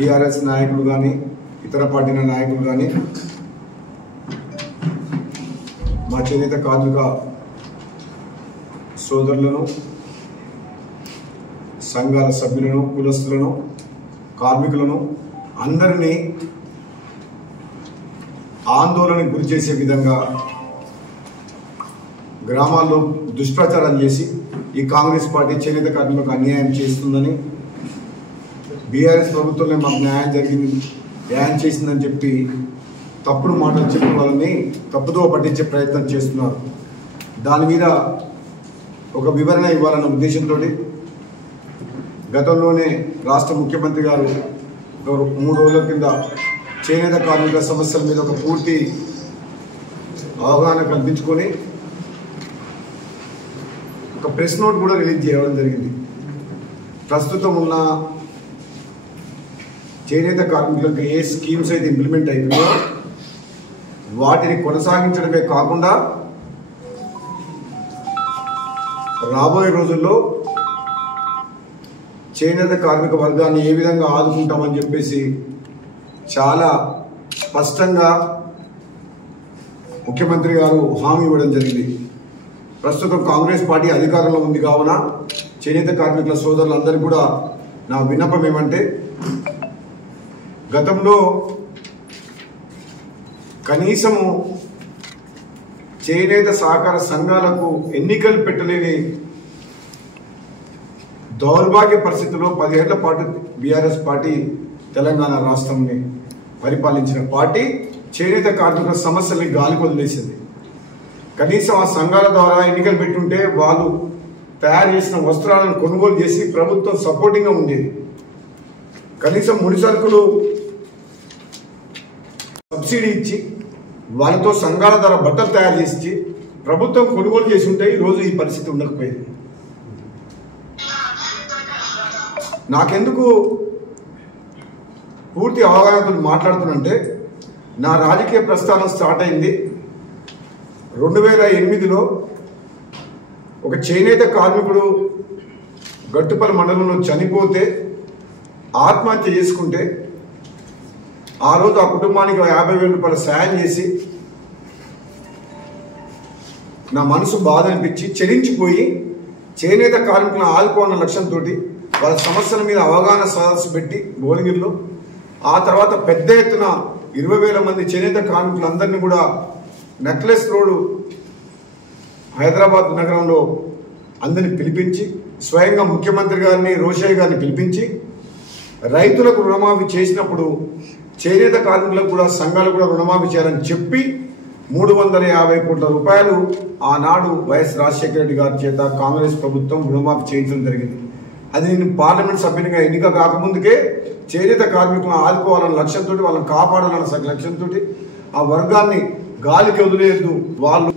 BRS నాయకులు కానీ ఇతర పార్టీల నాయకులు కానీ మా చేనేత కార్మిక సోదరులను, సంఘాల సభ్యులను, కులస్తులను, కార్మికులను అందరినీ ఆందోళనకు గురి చేసే విధంగా గ్రామాల్లో దుష్ప్రచారం చేసి ఈ కాంగ్రెస్ పార్టీ చేనేత కార్మికులకు అన్యాయం చేస్తుందని, బీఆర్ఎస్ ప్రభుత్వంలో మాకు న్యాయం చేసిందని చెప్పి తప్పుడు మాటలు చెప్పిన వాళ్ళని తప్పుదో పట్టించే ప్రయత్నం చేస్తున్నారు. దాని మీద ఒక వివరణ ఇవ్వాలన్న ఉద్దేశంతో గతంలోనే రాష్ట్ర ముఖ్యమంత్రి గారు 3 రోజుల కింద చేనేత కార్మికుల సమస్యల మీద ఒక పూర్తి అవగాహన కల్పించుకొని ఒక ప్రెస్ నోట్ కూడా రిలీజ్ చేయడం జరిగింది. ప్రస్తుతం ఉన్న చేనేత కార్మికులకు ఏ స్కీమ్స్ అయితే ఇంప్లిమెంట్ అవుతుందో వాటిని కొనసాగించడమే కాకుండా రాబోయే రోజుల్లో చేనేత కార్మిక వర్గాన్ని ఏ విధంగా ఆదుకుంటామని చెప్పేసి చాలా స్పష్టంగా ముఖ్యమంత్రి గారు హామీ ఇవ్వడం జరిగింది. ప్రస్తుతం కాంగ్రెస్ పార్టీ అధికారంలో ఉంది కావున చేనేత కార్మికుల సోదరులందరికీ కూడా నా విన్నపం ఏమంటే, గతంలో కనీసము చేనేత సహకార సంఘాలకు ఎన్నికలు పెట్టలేని దౌర్భాగ్య పరిస్థితుల్లో 10 ఏళ్ల పాటు బీఆర్ఎస్ పార్టీ తెలంగాణ రాష్ట్రాన్ని పరిపాలించిన పార్టీ చేనేత కార్మికుల సమస్యల్ని గాలికి వదిలేసింది. కనీసం ఆ సంఘాల ద్వారా ఎన్నికలు పెట్టుంటే వాళ్ళు తయారు చేసిన వస్త్రాలను కొనుగోలు చేసి ప్రభుత్వం సపోర్టింగ్గా ఉండేది. కనీసం ముడి సరుకులు సబ్సిడీ ఇచ్చి వాళ్ళతో సంఘాల ద్వారా బట్టలు తయారు చేసి ప్రభుత్వం కొనుగోలు చేసి ఉంటే ఈరోజు ఈ పరిస్థితి ఉండకపోయేది. నాకెందుకు పూర్తి అవగాహనతో మాట్లాడుతున్నంటే, నా రాజకీయ ప్రస్థానం స్టార్ట్ అయింది 2008లో. ఒక చేనేత కార్మికుడు గట్టుపల్లి మండలంలో చనిపోతే ఆత్మహత్య చేసుకుంటే ఆ రోజు ఆ కుటుంబానికి 50,000 రూపాయల సాయం చేసి నా మనసు బాధ అనిపించి చెలించిపోయి చేనేత కార్మికులను ఆదుకోవాలన్న లక్ష్యంతో వాళ్ళ సమస్యల మీద అవగాహన సదస్సు పెట్టి భువనగిరిలో, ఆ తర్వాత పెద్ద ఎత్తున 20,000 మంది చేనేత కార్మికులందరినీ కూడా నెక్లెస్ రోడ్ హైదరాబాద్ నగరంలో అందరినీ పిలిపించి స్వయంగా ముఖ్యమంత్రి గారిని, రోషయ్య గారిని పిలిపించి రైతులకు రుణమాఫీ చేసినప్పుడు చేనేత కార్మికులకు కూడా సంఘాలకు కూడా రుణమాఫీ చేయాలని చెప్పి 350 కోట్ల రూపాయలు ఆనాడు వైఎస్ రాజశేఖర రెడ్డి గారి చేత కాంగ్రెస్ ప్రభుత్వం రుణమాఫీ చేయించడం జరిగింది. అది నేను పార్లమెంట్ సభ్యునిగా ఎన్నిక కాకముందుకే చేనేత కార్మికులను ఆదుకోవాలన్న లక్ష్యంతో, వాళ్ళని కాపాడాలన్న లక్ష్యంతో ఆ వర్గాన్ని గాలికి వదిలేదు. వాళ్ళు